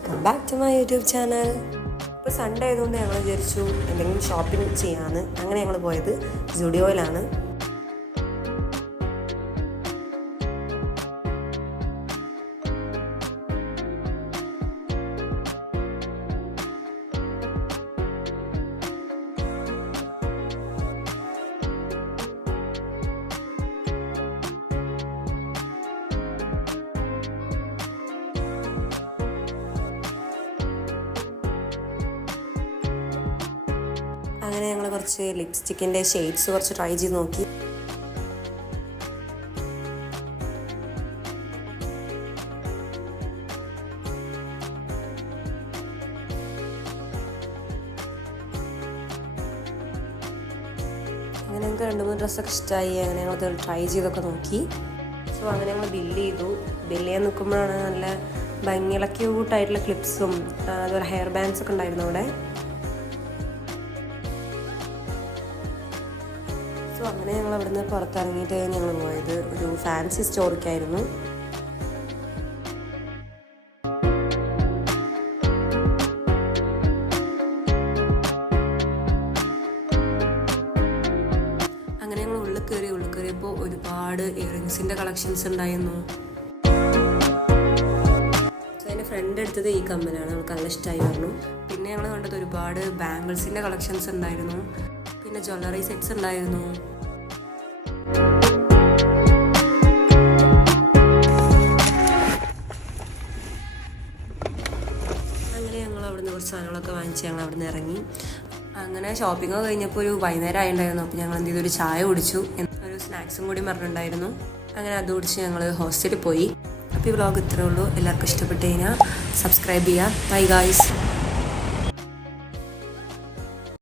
Welcome back to my YouTube channel. ഇപ്പോൾ Sunday ആയതുകൊണ്ട് ഞങ്ങൾ വിചാരിച്ചു എന്തെങ്കിലും ഷോപ്പിംഗ് ചെയ്യാമെന്ന്. അങ്ങനെ ഞങ്ങൾ പോയത് സ്റ്റുഡിയോയിലാണ്. അങ്ങനെ ഞങ്ങൾ കുറച്ച് ലിപ്സ്റ്റിക്കിൻ്റെ ഷെയ്ഡ്സ് കുറച്ച് ട്രൈ ചെയ്ത് നോക്കി. അങ്ങനെ ഞങ്ങൾക്ക് 2-3 ഡ്രസ്സൊക്കെ ഇഷ്ടമായി. അങ്ങനെ ഞങ്ങൾ ട്രൈ ചെയ്തൊക്കെ നോക്കി. സോ അങ്ങനെ ഞങ്ങൾ ബില്ല് ചെയ്തു. ബില്ല് ചെയ്യാൻ നിൽക്കുമ്പോഴാണ് നല്ല ഭംഗിയുള്ള ക്യൂട്ടായിട്ടുള്ള ക്ലിപ്സും അതുപോലെ ഹെയർ ബാൻഡ്സൊക്കെ ഉണ്ടായിരുന്നു അവിടെ. സോ അങ്ങനെ ഞങ്ങൾ അവിടുന്ന് പുറത്തിറങ്ങിയിട്ട് ഞങ്ങൾ പോയത് ഒരു ഫാൻസി സ്റ്റോറിക്കായിരുന്നു. അങ്ങനെ ഞങ്ങൾ ഉള്ളിൽ കയറിയപ്പോൾ ഒരുപാട് ഇയറിങ്സിൻ്റെ കളക്ഷൻസ് ഉണ്ടായിരുന്നു. സോ എൻ്റെ ഫ്രണ്ട് എടുത്തത് ഈ കമ്മലാണ്. നമുക്ക് നല്ല ഇഷ്ടമായി പറഞ്ഞു. പിന്നെ ഞങ്ങൾ കണ്ടത് ഒരുപാട് ബാംഗിൾസിൻ്റെ കളക്ഷൻസ് ഉണ്ടായിരുന്നു. പിന്നെ ജ്വല്ലറി സെറ്റ്സ് ഉണ്ടായിരുന്നു. അങ്ങനെ ഞങ്ങൾ അവിടുന്ന് കുറച്ച് സാധനങ്ങളൊക്കെ വാങ്ങിച്ച് ഞങ്ങൾ അവിടുന്ന് ഇറങ്ങി. അങ്ങനെ ഷോപ്പിംഗ് ഒക്കെ കഴിഞ്ഞപ്പോൾ ഒരു വൈകുന്നേരം ആയിട്ടുണ്ടായിരുന്നു. അപ്പോൾ ഞങ്ങൾ എന്ത് ചെയ്തു, ഒരു ചായ കുടിച്ചു. ഒരു സ്നാക്സും കൂടി പറഞ്ഞിട്ടുണ്ടായിരുന്നു. അങ്ങനെ അത് കുടിച്ച് ഞങ്ങൾ ഹോസ്റ്റലിൽ പോയി. അപ്പോൾ ഈ വ്ളോഗ് ഇത്രേ ഉള്ളൂ. എല്ലാവർക്കും ഇഷ്ടപ്പെട്ട് കഴിഞ്ഞാൽ സബ്സ്ക്രൈബ് ചെയ്യുക. Bye guys.